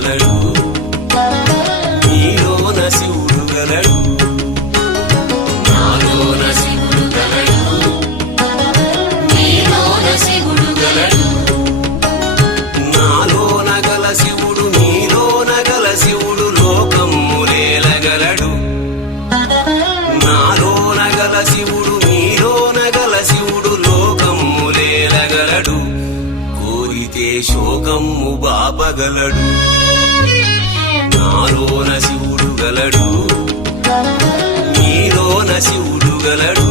గలడు నీలోన శివుడు గలడు నాలోన శివుడు గలడు నీలోన శివుడు గలడు నాలోన గల శివుడు నీలోన గల శివుడు లోకమ్ములేలగలడు నాలోన గల శివుడు నీలోన గల శివుడు లోకమ్ములేలగలడు కోరితే శోకమ్ము బాపగలడు నాలోన శివుడు గలడు నీలోన శివుడు గలడు